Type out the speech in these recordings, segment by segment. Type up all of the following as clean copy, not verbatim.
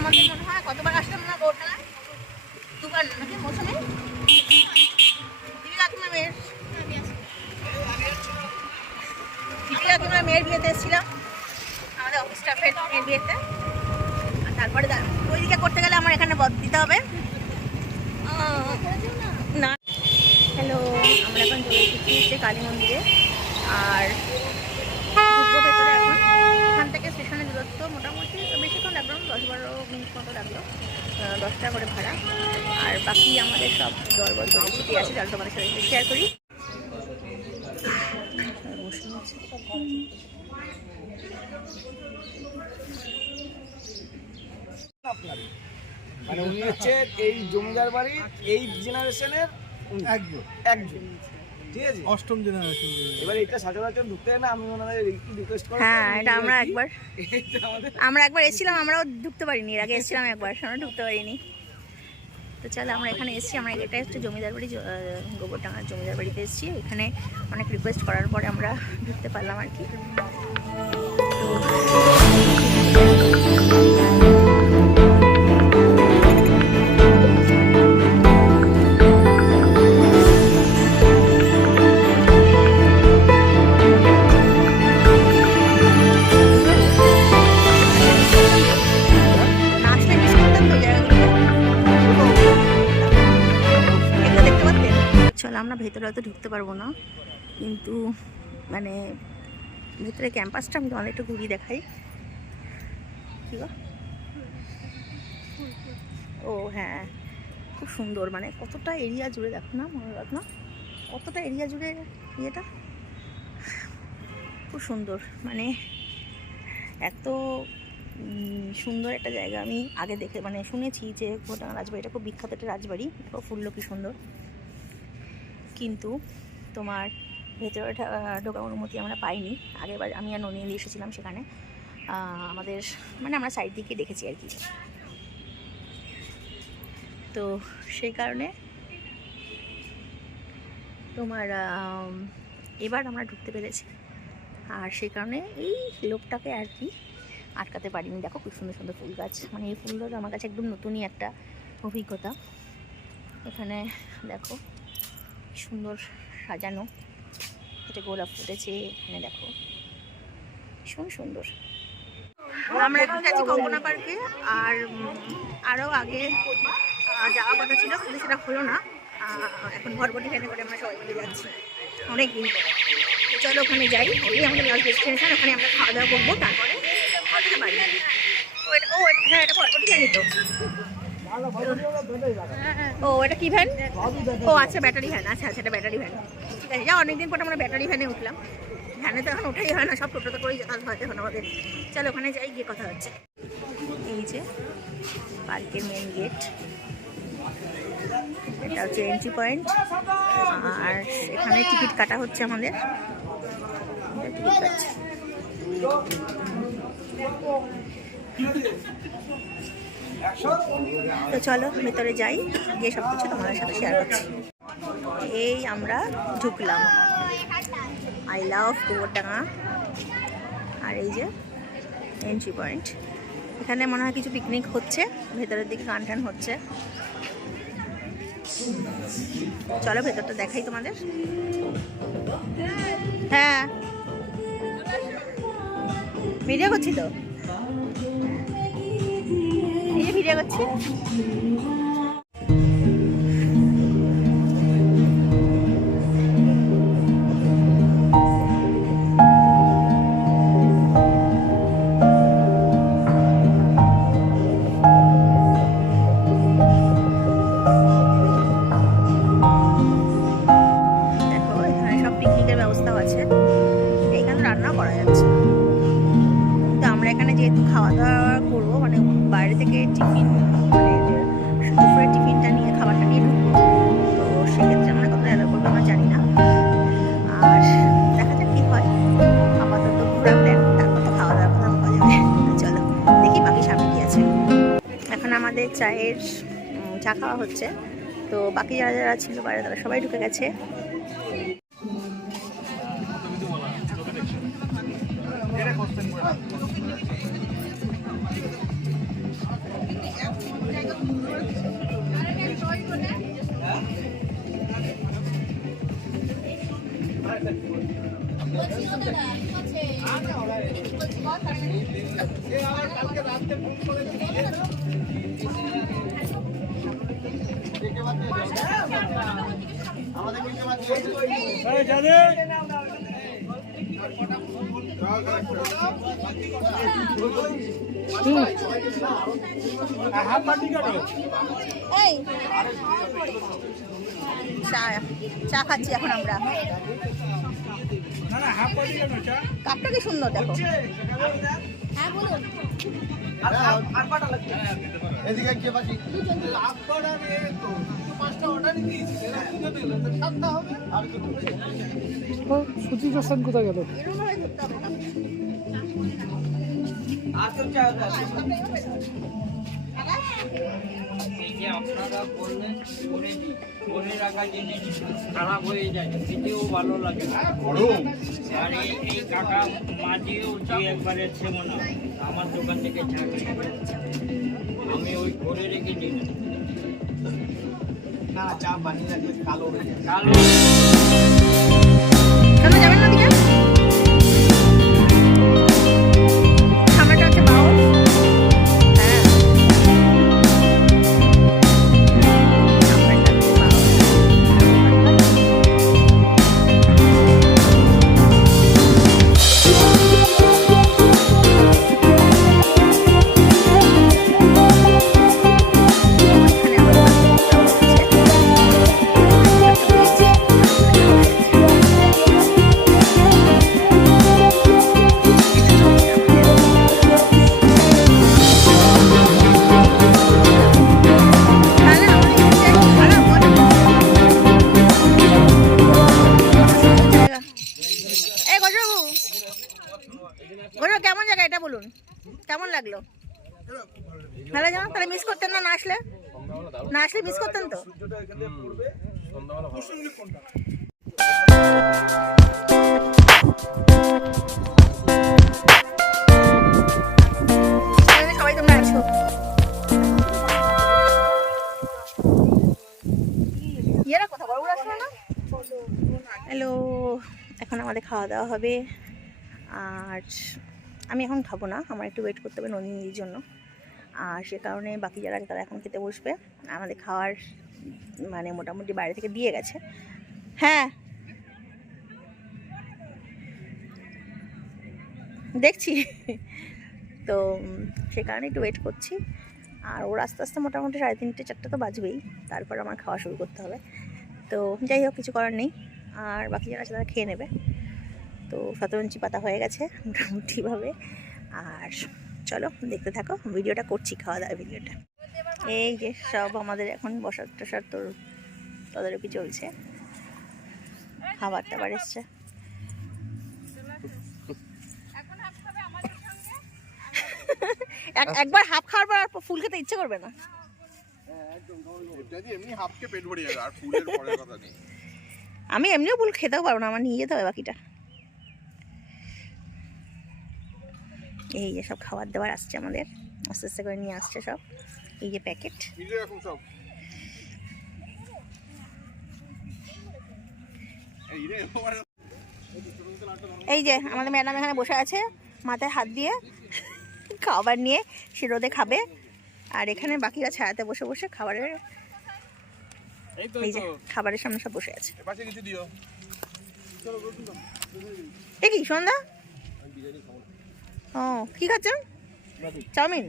আমাদের মনে হয় কতবার আসলাম না গোটা দুবার নাকি মৌসুমে তোমার মেয়ের বিয়েতে এসেছিলাম, আমাদের অফিস স্টাফের মেয়ের বিয়েতে। আর তারপরে ওইদিকে করতে গেলে আমার এখানে বদ দিতে হবে না। হ্যালো, আমরা এখন চলে এসেছি কালী মন্দিরে। আর ঢুকবো ভেতরে এখন। এখান থেকে স্টেশনের দূরত্ব মোটামুটি বেশিক্ষণ লাগলো না, 10-12 মিনিট মতো লাগলো। 10 টাকা করে ভাড়া। আর বাকি আমাদের সব দরবার ছুটি আছে, যারা তোমাদের সাথে শেয়ার করি। মানে উনি হচ্ছে এই জমিদার বাড়ির এই জেনারেশনের একজন, ঠিক আছে, 8ম জেনারেশন। এবার এটা সচরাচর ঢুকতে না, আমি ওনাদের রিকোয়েস্ট করব। হ্যাঁ, এটা আমরা একবার এসেছিলাম, আমরাও ঢুকতে পারিনি। এর আগে এসেছিলাম একবার, আমরা ঢুকতে পারিনি। তো চলো, আমরা এখানে এসেছি। আমরা এটা হচ্ছে জমিদার বাড়ি, গোবরডাঙ্গার জমিদার বাড়িতে এসেছি। এখানে অনেক রিকোয়েস্ট করার পরে আমরা ঢুকতে পারলাম আর কি। আমরা ভেতরে হয়তো ঢুকতে পারবো না, কিন্তু মানে ভেতরে ক্যাম্পাসটা আমি তোমাদের একটু ঘুরিয়ে দেখাই। কি গো? ও হ্যাঁ, খুব সুন্দর। মানে কতটা এরিয়া জুড়ে দেখো না, মনে রাখ না, কতটা এরিয়া জুড়ে ইয়েটা খুব সুন্দর। মানে এত সুন্দর একটা জায়গা আমি আগে দেখে মানে শুনেছি যে গোবরডাঙ্গা রাজবাড়িটা খুব বিখ্যাত একটা রাজবাড়ি, ফুললো কি সুন্দর। কিন্তু তোমার ভেতরে ঢোকার অনুমতি আমরা পাইনি। আগেরবার আমি আর ননিয়ে দিয়ে এসেছিলাম, সেখানে আমাদের মানে আমরা সাইড দিকে দেখেছি আর কি। তো সেই কারণে তোমার এবার আমরা ঢুকতে পেরেছি। আর সেই কারণে এই লোকটাকে আর কি আটকাতে পারিনি। দেখো খুব সুন্দর সুন্দর ফুল গাছ, মানে এই ফুলগুলো আমার কাছে একদম নতুনই একটা অভিজ্ঞতা। এখানে দেখো সুন্দর সাজানো, এটা গোলাপ ফুটেছে এখানে, দেখো ভীষণ সুন্দর। আমরা এখন যাচ্ছি কল্পনা পার্কে। আর আরও আগে যাওয়ার কথা ছিল, কিন্তু সেটা হলো না। এখন ভরভটি ভ্যানে করে আমরা সবাই মিলে যাচ্ছি, অনেক দিন পরে। তো চলো ওখানে যাই, ওই আমাদের লাস্ট ডেস্টিনেশন। ওখানে আমরা খাওয়া দাওয়া করবো, তারপরে বাড়ি। ও হ্যাঁ, এটা ভরভটি ভ্যানই তো। ও এটা কি ভ্যান? ও আচ্ছা, ব্যাটারি ভ্যান। আচ্ছা আচ্ছা, এটা ব্যাটারি ভ্যান। ঠিক আছে, যা অনেকদিন পর আমরা ব্যাটারি ভ্যানে উঠলাম। ভ্যানে তো এখন ওঠাই হয় না, সব টোটোতে করেই যাতায়াত হয় এখন আমাদের। চলো ওখানে যাই, গিয়ে কথা হচ্ছে। এই যে পার্কের মেন গেট, এটা হচ্ছে এন্ট্রি পয়েন্ট। আর এখানে টিকিট কাটা হচ্ছে আমাদের, টিকিট কাটছে। তো চলো ভেতরে যাই, গিয়ে সব কিছু তোমাদের সাথে শেয়ার করছি। এই আমরা ঢুকলাম, আই লাভ গোবরডাঙ্গা। আর এই যে এন্ট্রি পয়েন্ট, এখানে মনে হয় কিছু পিকনিক হচ্ছে, ভেতরের দিকে গান টান হচ্ছে। চলো ভেতরটা দেখাই তোমাদের। হ্যাঁ, ভিডিও করছি তো, এই যে ভিডিও করছি। যেহেতু খাওয়া দাওয়া করবো, মানে বাইরে থেকে টিফিন, মানে দুপুরের টিফিনটা নিয়ে খাবারটা নিয়ে ঢুকবো, তো সেক্ষেত্রে আমরা কতটা অ্যালাউ করবো আমরা জানি না। আর দেখা যাক কী হয়। আপাতত ঘোরা প্ল্যান, তারপর তো খাওয়া দাওয়ার কথা বলা যাবে। চলো দেখি বাকি সামনে কী আছে। এখন আমাদের চা খাওয়া হচ্ছে। তো বাকি যারা যারা ছিল বাইরে, তারা সবাই ঢুকে গেছে। এই চা চা খাচ্ছি এখন আমরা। কাপটা কি সুন্দর দেখো। হ্যাঁ বলুন। সুচিত স্থান কোথায় গেল? আপনারা বললেন করে রাখা জিনিস খারাপ হয়ে যায়, খেতেও ভালো লাগে না। আর এই কাকা মাঝেও যে একবারে সেমন আমার দোকান থেকে চা খেয়ে আমি ওই করে রেখে দিই না, চা বানিয়ে রাখলে কালো হয়ে যায়। কালো কেন যাবেন না দিকে? সামনেটা হচ্ছে বাউল। হ্যাঁ সামনেটা হচ্ছে বাউল। এখানে আবার কেমন জায়গা এটা বলুন, কেমন লাগলো? ভালো জানো? তাহলে মিস করতেন না? না আসলে মিস করতেন তো। সবাই তোমরা আছো। ইয়েরা কোথা বড় আসলো না? হ্যালো, এখন আমাদের খাওয়া দাওয়া হবে। আর আমি এখন খাবো না, আমার একটু ওয়েট করতে হবে নন্দিনীর জন্য। আর সে কারণে বাকি যারা আছে তারা এখন খেতে বসবে। আমাদের খাওয়ার মানে মোটামুটি বাইরে থেকে দিয়ে গেছে। হ্যাঁ দেখছি। তো সে কারণে একটু ওয়েট করছি। আর ওর আস্তে আস্তে মোটামুটি 3:30 4টা তো বাজবেই, তারপর আমার খাওয়া শুরু করতে হবে। তো যাই হোক, কিছু করার নেই। আর বাকি যারা আছে তারা খেয়ে নেবে। তো শতরঞ্চি পাতা হয়ে গেছে মোটামুটিভাবে। আর চলো দেখতে থাকো, ভিডিওটা করছি, খাওয়া দাওয়ার ভিডিওটা। এই যে সব আমাদের এখন বসার টসার তো তদারকি চলছে, খাবার টাবার এসছে। একবার হাফ খাওয়ার পর আর ফুল খেতে ইচ্ছে করবে না। আমি এমনিও ফুল খেতেও পারবো না, আমার নিয়ে যেতে হবে বাকিটা। এই যে সব খাবার দাবার আসছে আমাদের, আস্তে আস্তে করে নিয়ে আসছে সব। এই যে প্যাকেট, এই যে আমাদের ম্যাডাম এখানে বসে আছে মাথায় হাত দিয়ে খাবার নিয়ে, সে রোদে খাবে। আর এখানে বাকিরা ছায়াতে বসে বসে খাবারের, এই যে খাবারের সামনে সব বসে আছে। এ কি সন্ধ্যা? ও কি খাচ্ছেন? Chowmein,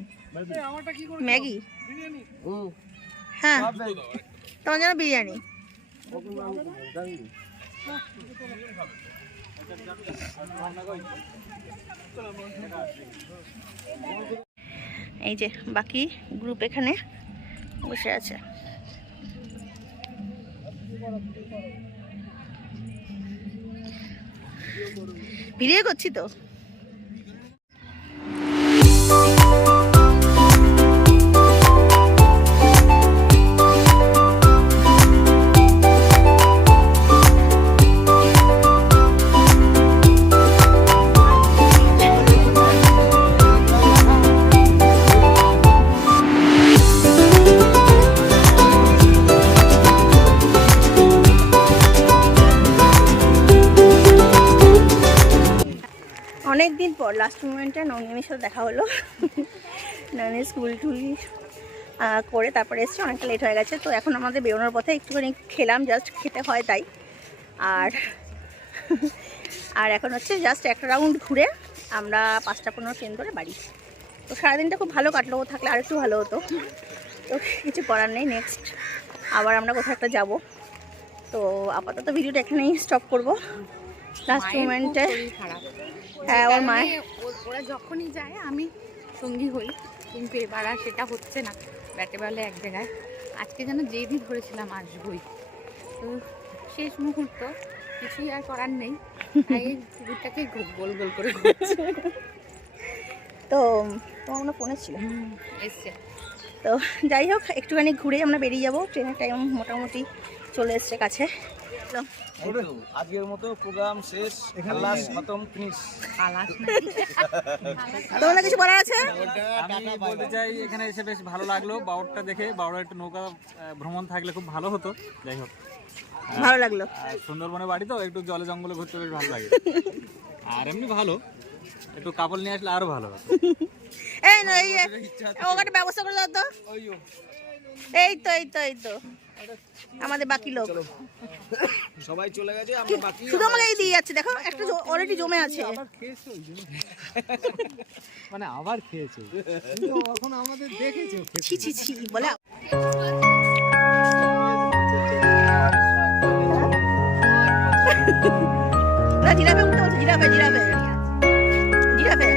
Maggi? হ্যাঁ তোমার জন্য বিরিয়ানি। এই যে বাকি গ্রুপ এখানে বসে আছে। ভিডিও করছি তো। লাস্ট মোমেন্টে নন্দিনীর সাথে দেখা হলো। নন্দিনী স্কুল টুল করে তারপরে এসছে, অনেকটা লেট হয়ে গেছে। তো এখন আমাদের বেরোনোর পথে একটুখানি খেলাম, জাস্ট খেতে হয় তাই। আর এখন হচ্ছে জাস্ট একটা রাউন্ড ঘুরে আমরা 5:15 ট্রেন ধরে বাড়ি। তো সারাদিনটা খুব ভালো কাটলো, ও থাকলে আর একটু ভালো হতো। তো কিছু করার নেই, নেক্সট আবার আমরা কোথাও একটা যাব। তো আপাতত ভিডিওটা এখানেই স্টপ করব। লাস্ট মোমেন্টে হ্যাঁ, ওর মায়ের ওরা যখনই যায় আমি সঙ্গী হই, কিন্তু এবার আর সেটা হচ্ছে না। ব্যাটে বলে এক জায়গায়, আজকে যেন যেদিন ধরেছিলাম আসবই, তো শেষ মুহূর্ত, কিছুই আর করার নেই, তাই এই কুকুরটাকে গোল গোল করে ঘুরছে। তো তোমার কোনো ফোনে ছিল এসছে। তো যাই হোক, একটুখানি ঘুরে আমরা বেরিয়ে যাব। ট্রেনের টাইম মোটামুটি চলে এসছে কাছে। তো এই তো আজকের মতো প্রোগ্রাম শেষ, খালাস খতম, ফিনিশ। তোমাদের কিছু বলার আছে? আমি বলতে চাই এখানে এসে বেশ ভালো লাগলো, বাউরটা দেখে। বাউরের একটু নৌকা ভ্রমণ থাকলে খুব ভালো হতো। যাই হোক, ভালো লাগলো। আর সুন্দরবনে বাড়ি তো একটু জলে জঙ্গলে ঘুরতে বেশ ভালো লাগে। আর এমনি ভালো, একটু কাপড় নিয়ে আসলে আরো ভালো হতো। এই না, এই ওখানে ব্যবস্থা করে দাও তো। এই তো এই তো এই তো আমাদের বাকি লোক সবাই চলে গেছে, আমরা বাকি। শুধু আমাকে এই দিয়ে যাচ্ছে, দেখো একটা অলরেডি জমে আছে। মানে আবার খেয়েছো, এখন আমাদের দেখেছো। ছি ছি ছি বলে। জিরাফে উঠতে বলছে, জিরাফে জিরাফে জিরাফে।